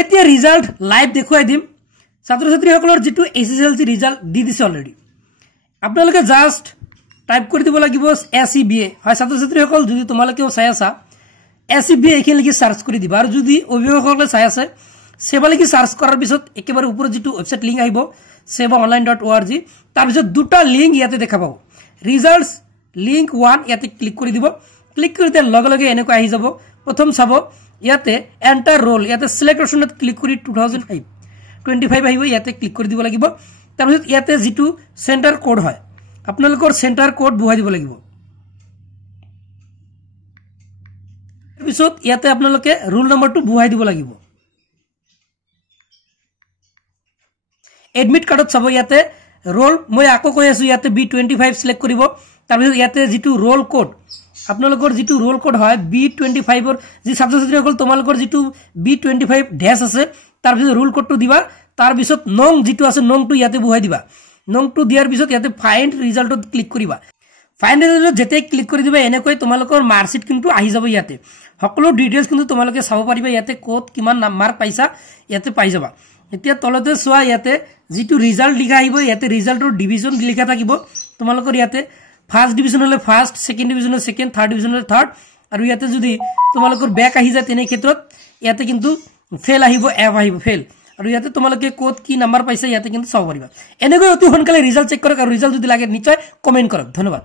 এতিয়া result live দেখুৱাই দিম ছাত্ৰ ছাত্ৰীসকলৰ যেটো এছএছএলসি ৰিজাল্ট দি দিছে অলৰেডি আপোনালোকে জাস্ট টাইপ কৰি দিব লাগিব এছইবিএ হয় ছাত্ৰ ছাত্ৰীসকল যদি তোমালোকেও চাই আছা এছইবিএ এখানে লিখি সাৰ্চ কৰি দিবা আৰু যদি অভিভাৱকসকলে চাই আছে সেবা লিখি সাৰ্চ কৰাৰ পিছত একেবাৰে ওপৰত যেটো ওয়েবসাইট লিংক আহিব sevaonline.org তাৰ পিছত দুটা লিংক ইয়াতে দেখা পাব ৰিজাল্টস লিংক 1 ইয়াতে ক্লিক কৰি দিব ক্লিক কৰি দিলে লগে লগে এনেকৈ আহি যাব প্ৰথম চাব ইয়াতে এন্টাৰ ৰোল ইয়াতে সিলেক্ট অপশনত ক্লিক কৰি 2025 আহিব ইয়াতে ক্লিক কৰি দিব লাগিব তাৰ পিছত ইয়াতে যেটো সেন্টাৰ কোড হয় আপোনালোকৰ সেন্টাৰ কোড বুহাই দিব লাগিব তাৰ পিছত ইয়াতে আপোনালোকে ৰোল নম্বৰটো বুহাই দিব লাগিব এডমিট কাৰ্ডত চাব ইয়াতে ৰোল মই আকৌ কৈ আছো ইয়াতে B25 সিলেক্ট কৰিব তাৰ পিছত ইয়াতে যেটো ৰোল কোড আপোনালোকৰ যেটো ৰোল কোড হয় B25 ৰ যি ছাত্ৰ ছাত্ৰীসকল তোমালোকৰ যেটো B25 ড্যাশ আছে তাৰ পিছত ৰোল কোডটো দিবা তাৰ পিছত নং যেটো আছে নংটো ইয়াতে বুহাই দিবা নংটো দিয়াৰ পিছত ইয়াতে ফাইন্ড ৰিজাল্টত ক্লিক কৰিবা ফাইন্ড ৰিজাল্টত যেতে ক্লিক কৰি দিবা এনেকৈ তোমালোকৰ মাৰ্কশিট কিন্তু আহি যাব ইয়াতে সকলো ডিটেইলছ কিন্তু তোমালোকে চাব পাৰিবা ইয়াতে কোড কিমান মাৰ্ক পাইছা ইয়াতে পাই যাবা এতিয়া তলতে সোয়া ইয়াতে যেটো ৰিজাল্ট লিখা আহিব ইয়াতে ৰিজাল্টৰ ডিভিজন লিখা থাকিব তোমালোকৰ ইয়াতে ফাৰ্স্ট ডিভিজন হলে ফাৰ্স্ট সেকেন্ড ডিভিজন হলে সেকেন্ড থাৰ্ড ডিভিজন হলে থাৰ্ড আৰু ইয়াতে যদি তোমালোকৰ ব্যাক আহি যায় তেনে ক্ষেত্ৰত ইয়াতে কিন্তু ফেল আহিব এফ আহিব ফেল আৰু ইয়াতে তোমালোকে কোড কি নাম্বাৰ পাইছে ইয়াতে কিন্তু চাব পাৰিবা এনেকৈ অতি সোনকালে ৰিজাল্ট চেক কৰক আৰু ৰিজাল্ট যদি লাগে নিশ্চয় কমেন্ট কৰক ধন্যবাদ